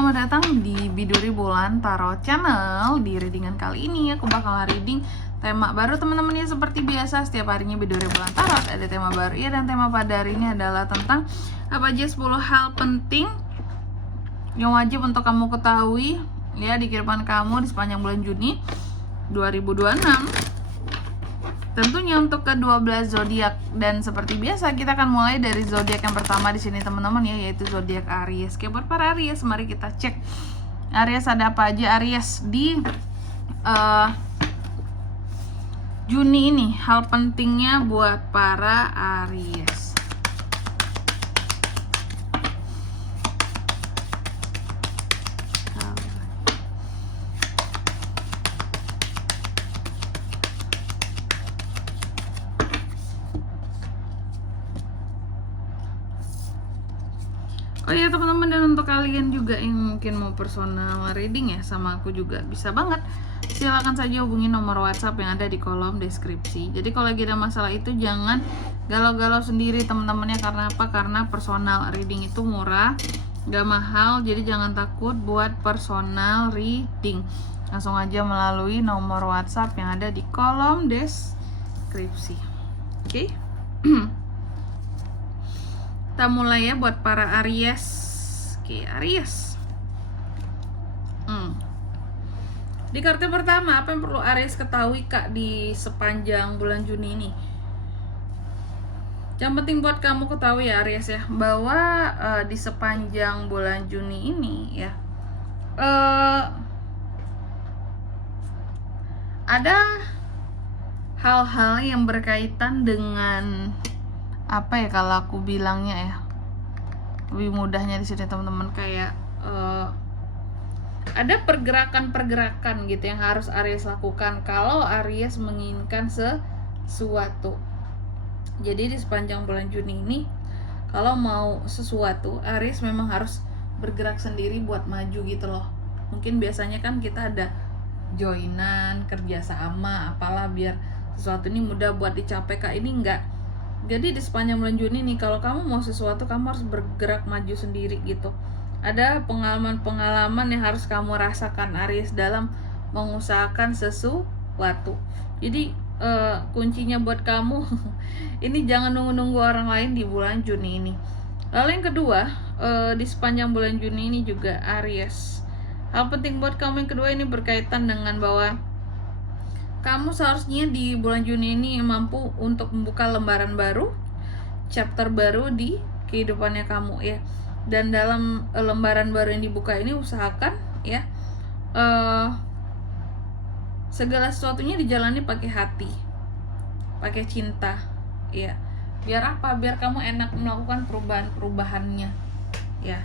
selamat datang di Biduri Bulan Tarot Channel. Di readingan kali ini aku bakal reading tema baru teman-teman ya. Seperti biasa setiap harinya Biduri Bulan Tarot ada tema baru ya. Dan tema pada hari ini adalah tentang apa aja 10 hal penting yang wajib untuk kamu ketahui ya di kehidupan kamu di sepanjang bulan Juni 2026. Tentunya untuk ke-12 zodiak, dan seperti biasa kita akan mulai dari zodiak yang pertama di sini teman-teman ya, yaitu zodiak Aries. Oke, buat para Aries mari kita cek Aries ada apa aja Aries di Juni ini. Hal pentingnya buat para Aries. Oh iya teman-teman, dan untuk kalian juga yang mungkin mau personal reading ya sama aku juga bisa banget. Silakan saja hubungi nomor WhatsApp yang ada di kolom deskripsi. Jadi kalau lagi ada masalah itu jangan galau-galau sendiri teman-temannya. Karena apa? Karena personal reading itu murah, gak mahal. Jadi jangan takut buat personal reading. Langsung aja melalui nomor WhatsApp yang ada di kolom deskripsi. Oke? Kita mulai ya buat para Aries. Oke, Aries. Di kartu pertama, apa yang perlu Aries ketahui Kak di sepanjang bulan Juni ini? Yang penting buat kamu ketahui ya Aries ya, bahwa di sepanjang bulan Juni ini ya, ada hal-hal yang berkaitan dengan apa ya, kalau aku bilangnya ya lebih mudahnya di sini teman-teman, kayak ada pergerakan-pergerakan gitu yang harus Aries lakukan kalau Aries menginginkan sesuatu. Jadi di sepanjang bulan Juni ini kalau mau sesuatu Aries memang harus bergerak sendiri buat maju gitu loh. Mungkin biasanya kan kita ada joinan, kerjasama, apalah biar sesuatu ini mudah buat dicapai. Kak ini enggak. Jadi di sepanjang bulan Juni nih kalau kamu mau sesuatu kamu harus bergerak maju sendiri gitu. Ada pengalaman-pengalaman yang harus kamu rasakan Aries dalam mengusahakan sesuatu. Jadi kuncinya buat kamu ini jangan nunggu-nunggu orang lain di bulan Juni ini. Lalu yang kedua, di sepanjang bulan Juni ini juga Aries, hal penting buat kamu yang kedua ini berkaitan dengan bahwa kamu seharusnya di bulan Juni ini mampu untuk membuka lembaran baru, chapter baru di kehidupannya kamu ya. Dan dalam lembaran baru yang dibuka ini usahakan ya segala sesuatunya dijalani pakai hati, pakai cinta ya. Biar apa? Biar kamu enak melakukan perubahan-perubahannya ya.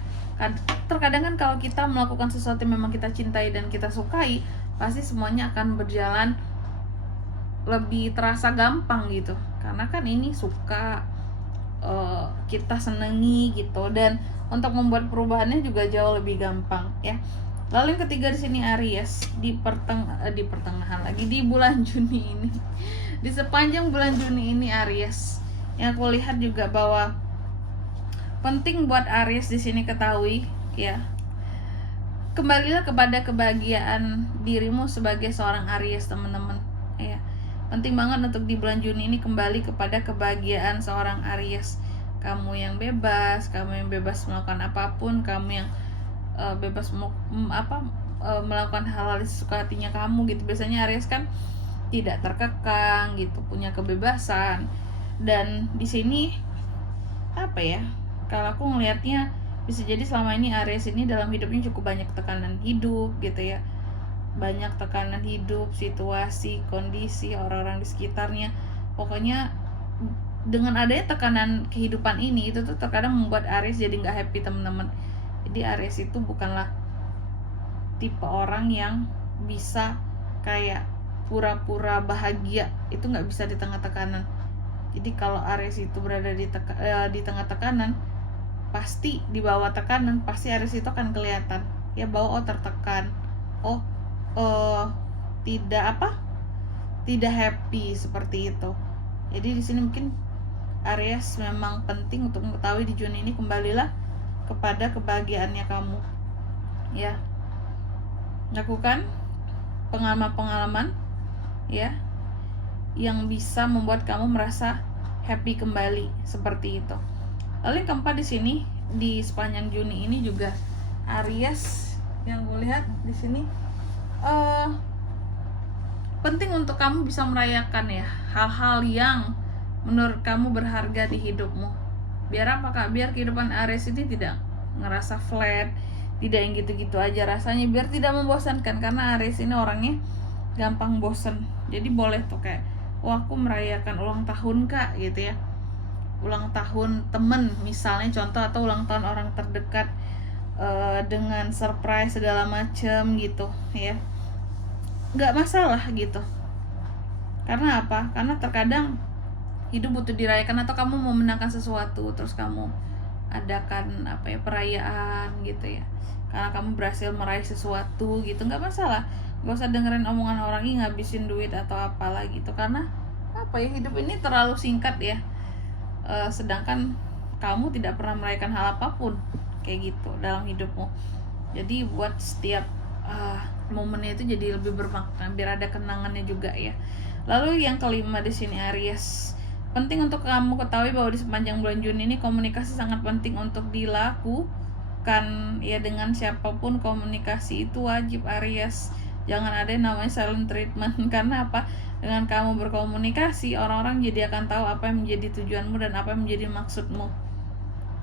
Terkadang kan kalau kita melakukan sesuatu yang memang kita cintai dan kita sukai, pasti semuanya akan berjalan lebih terasa gampang gitu, karena kan ini suka, kita senengi gitu, dan untuk membuat perubahannya juga jauh lebih gampang ya. Lalu yang ketiga di sini Aries di pertengahan lagi di bulan Juni ini, di sepanjang bulan Juni ini Aries, yang aku lihat juga bahwa penting buat Aries di sini ketahui ya, kembalilah kepada kebahagiaan dirimu sebagai seorang Aries teman-teman ya. Penting banget untuk di bulan Juni ini kembali kepada kebahagiaan seorang Aries. Kamu yang bebas melakukan apapun, kamu yang bebas melakukan hal-hal sesuka hatinya kamu gitu. Biasanya Aries kan tidak terkekang gitu, punya kebebasan. Dan di sini apa ya? Kalau aku ngelihatnya bisa jadi selama ini Aries ini dalam hidupnya cukup banyak tekanan hidup gitu ya. Banyak tekanan hidup, situasi, kondisi, orang-orang di sekitarnya. Pokoknya dengan adanya tekanan kehidupan ini itu tuh terkadang membuat Aries jadi nggak happy teman-teman. Jadi Aries itu bukanlah tipe orang yang bisa kayak pura-pura bahagia, itu nggak bisa di tengah tekanan. Jadi kalau Aries itu berada di tengah tekanan, pasti di bawah tekanan pasti Aries itu akan kelihatan ya, bahwa tertekan, tidak happy seperti itu. Jadi di sini mungkin Aries memang penting untuk mengetahui di Juni ini kembalilah kepada kebahagiaannya kamu ya. Lakukan pengalaman-pengalaman ya yang bisa membuat kamu merasa happy kembali seperti itu. Lalu yang keempat di sini di sepanjang Juni ini juga Aries yang gue lihat di sini penting untuk kamu bisa merayakan ya hal-hal yang menurut kamu berharga di hidupmu. Biar apa Kak? Biar kehidupan Aries ini tidak ngerasa flat, tidak yang gitu-gitu aja rasanya, biar tidak membosankan, karena Aries ini orangnya gampang bosen. Jadi boleh tuh kayak, wah aku merayakan ulang tahun Kak gitu ya, ulang tahun temen misalnya contoh, atau ulang tahun orang terdekat dengan surprise segala macem gitu ya, nggak masalah gitu. Karena apa? Karena terkadang hidup butuh dirayakan, atau kamu mau menangkan sesuatu terus kamu adakan apa ya, perayaan gitu ya, karena kamu berhasil meraih sesuatu gitu, nggak masalah. Gak usah dengerin omongan orang ini ngabisin duit atau apalah gitu, karena apa ya, hidup ini terlalu singkat ya. Sedangkan kamu tidak pernah merayakan hal apapun kayak gitu dalam hidupmu. Jadi buat setiap momennya itu jadi lebih bermakna, biar ada kenangannya juga ya. Lalu yang kelima di sini Aries, penting untuk kamu ketahui bahwa di sepanjang bulan Juni ini komunikasi sangat penting untuk dilakukan ya, dengan siapapun komunikasi itu wajib Aries. Jangan ada yang namanya silent treatment. Karena apa? Dengan kamu berkomunikasi, orang-orang jadi akan tahu apa yang menjadi tujuanmu dan apa yang menjadi maksudmu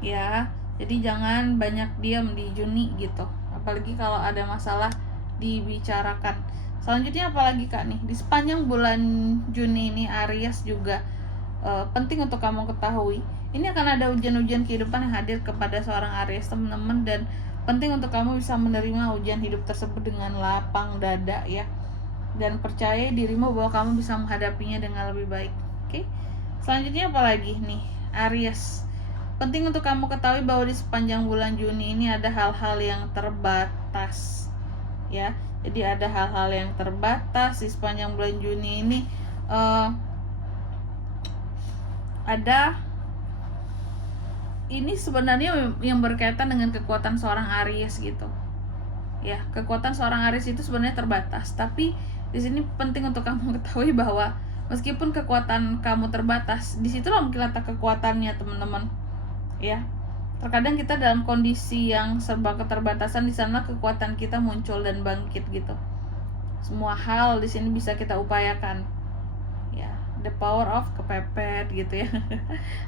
ya. Jadi jangan banyak diam di Juni gitu, apalagi kalau ada masalah dibicarakan. Selanjutnya apalagi Kak nih, di sepanjang bulan Juni ini Aries juga penting untuk kamu ketahui, ini akan ada ujian-ujian kehidupan yang hadir kepada seorang Aries teman-teman, dan penting untuk kamu bisa menerima ujian hidup tersebut dengan lapang dada ya, dan percaya dirimu bahwa kamu bisa menghadapinya dengan lebih baik. Oke. Selanjutnya apalagi nih Aries, penting untuk kamu ketahui bahwa di sepanjang bulan Juni ini ada hal-hal yang terbatas ya. Jadi ada hal-hal yang terbatas di sepanjang bulan Juni ini. Ada ini sebenarnya yang berkaitan dengan kekuatan seorang Aries gitu ya. Kekuatan seorang Aries itu sebenarnya terbatas, tapi di sini penting untuk kamu ketahui bahwa meskipun kekuatan kamu terbatas, disitulah mungkin letak kekuatannya teman-teman ya. Terkadang kita dalam kondisi yang serba keterbatasan, di sana kekuatan kita muncul dan bangkit gitu. Semua hal di sini bisa kita upayakan ya. The power of kepepet gitu ya.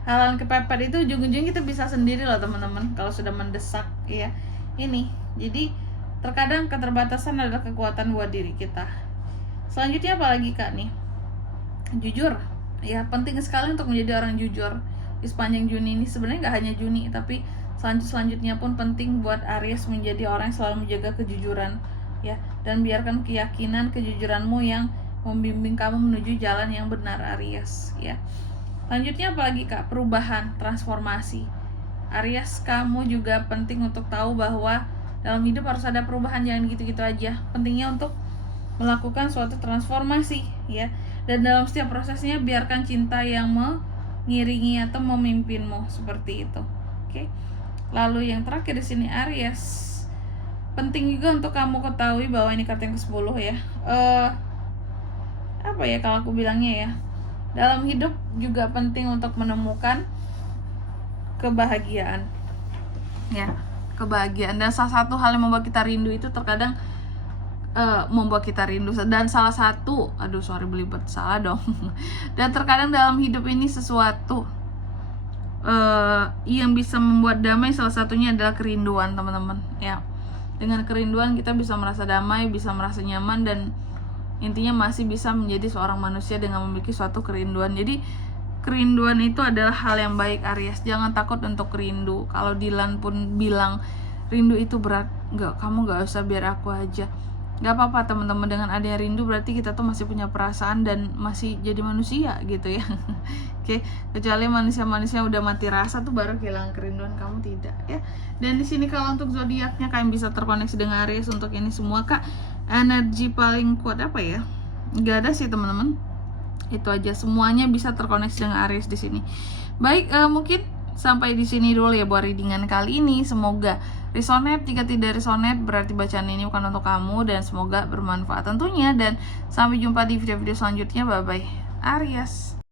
Hal-hal kepepet itu ujung-ujungnya kita bisa sendiri loh teman-teman, kalau sudah mendesak ya. Ini jadi terkadang keterbatasan adalah kekuatan buat diri kita. Selanjutnya apalagi Kak nih, jujur ya. Penting sekali untuk menjadi orang jujur di sepanjang Juni ini. Sebenarnya nggak hanya Juni, tapi selanjutnya pun penting buat Aries menjadi orang yang selalu menjaga kejujuran ya, dan biarkan keyakinan kejujuranmu yang membimbing kamu menuju jalan yang benar Aries ya. Selanjutnya apalagi Kak, perubahan, transformasi. Aries, kamu juga penting untuk tahu bahwa dalam hidup harus ada perubahan, jangan gitu-gitu aja. Pentingnya untuk melakukan suatu transformasi ya, dan dalam setiap prosesnya biarkan cinta yang mengiringi atau memimpinmu seperti itu. Oke. Lalu yang terakhir di sini Aries, penting juga untuk kamu ketahui bahwa ini kartu yang ke-10 ya. Apa ya kalau aku bilangnya ya, dalam hidup juga penting untuk menemukan kebahagiaan ya, kebahagiaan. Dan salah satu hal yang membuat kita rindu itu terkadang membuat kita rindu, dan salah satu belibet salah dong dan terkadang dalam hidup ini sesuatu yang bisa membuat damai, salah satunya adalah kerinduan teman-teman ya. Dengan kerinduan kita bisa merasa damai, bisa merasa nyaman, dan intinya masih bisa menjadi seorang manusia dengan memiliki suatu kerinduan. Jadi kerinduan itu adalah hal yang baik Aries. Jangan takut untuk rindu. Kalau Dilan pun bilang rindu itu berat, kamu gak usah, biar aku aja. Gak apa-apa teman-teman, dengan adanya rindu berarti kita tuh masih punya perasaan dan masih jadi manusia gitu ya. Oke, kecuali manusia-manusia yang udah mati rasa tuh baru kehilangan kerinduan, kamu tidak ya. Dan di sini kalau untuk zodiaknya kalian bisa terkoneksi dengan Aries untuk ini semua Kak. Energi paling kuat apa ya? Gak ada sih teman-teman. Itu aja, semuanya bisa terkoneksi dengan Aries di sini. Baik, mungkin sampai di sini dulu ya buat readingan kali ini. Semoga resonate. Jika tidak resonate berarti bacaan ini bukan untuk kamu, dan semoga bermanfaat tentunya. Dan sampai jumpa di video-video selanjutnya. Bye bye Aries.